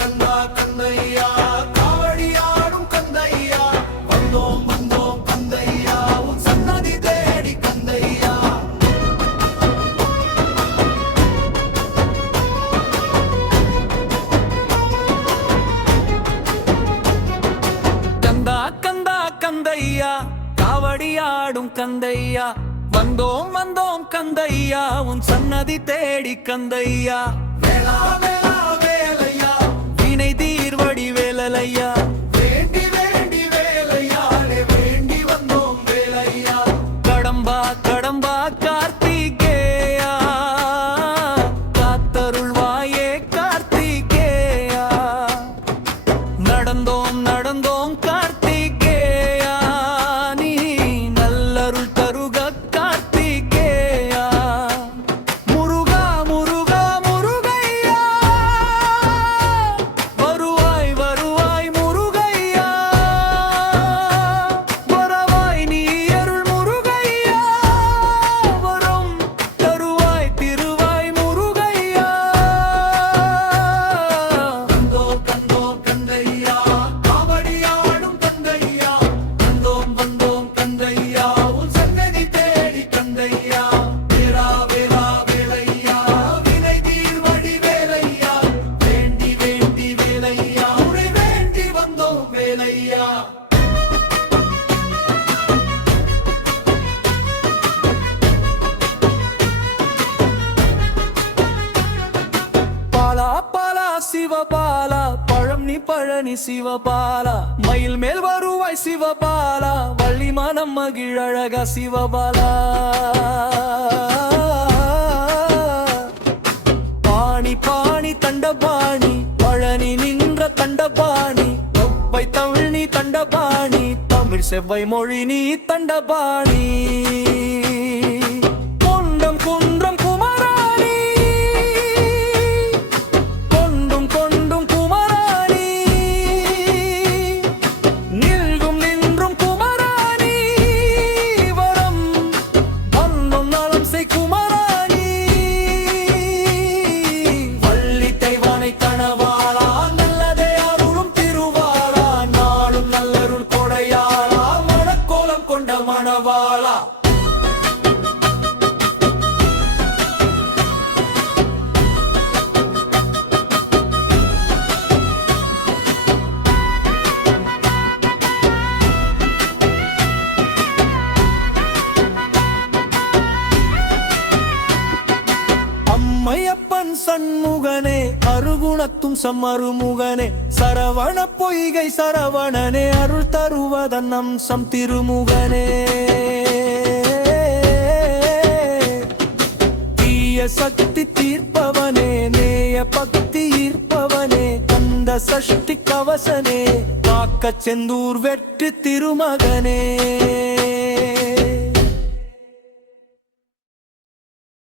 கந்தா கந்தையா காவடியாடும் கந்தையா வந்தோம் வந்தோம் கந்தையா உன் சன்னதி தேடி கந்தையா கந்தா கந்தா கந்தையா காவடியாடும் கந்தையா வந்தோம் வந்தோம் கந்தையா உன் சன்னதி தேடி கந்தையா வேளா வேளா வேலையா வினை தீர்வடி வேலையா வேண்டி வேண்டி வேலையா வேண்டி வந்தோம் வேலையா கடம்பா கடம்பா கார்த்திகேயா காத்தருள்வாயே கார்த்திகேயா நடந்தோம் நடந்தோம் கார்த்திகேயா நீ நல்லருள் தருக கார்த்திகேயா முருகா முருகா முருகையா வருவாய் வருவாய் முருகையா வரவாய் நீ அருள் முருகையா வரும் தருவாய் திருவாய் முருகையா கந்தோ கந்தோ கந்தையா காவடியாடும் கந்தையா வந்தோம் வந்தோம் கந்தையா உன் சன்னதி தேடி கந்தையா வேளா வேளா வேலையா வினை தீர்வடி வேலையா வேண்டி வேண்டி வேலையா உன்னை வேண்டி வந்தோம் வேலையா பாலா பாலா சிவபாலா பழனி பழனி சிவபாலா மயில் மேல் வருவாய் சிவபாலா வள்ளி மனம் மகிழழகா சிவபாலா பாணி பாணி தண்டபாணி பழனி நின்ற தண்டபாணி தொப்பை தமிழ் நீ தண்டபாணி தமிழ் செவ்வை மொழி நீ தண்டபாணி குன்றம் குன்றம் குமராணி கொண்டும் கொண்டும் குமராணி நில்கும் நின்றும் குமராணி வரம் வந்தோம் நலம் செய் குமராணி வள்ளி தெய்வானை கணவாளா நல்லதே அருளும் திருவாளா நாளும் நல்லருள் கொடையாளா மணக்கோலம் கொண்ட மணவாளா அம்மையப்பன் சண்முகனே அருகுணத்தும் சம்மருமுகனே சரவண பொய்கை சரவணனே அருள் தருவதன் அம்சம் திருமுகனே தீய சக்தி தீர்ப்பவனே நேய பக்தி ஈர்ப்பவனே கந்த சஷ்டி கவசனே காக்க செந்தூர் வெற்றி திருமகனே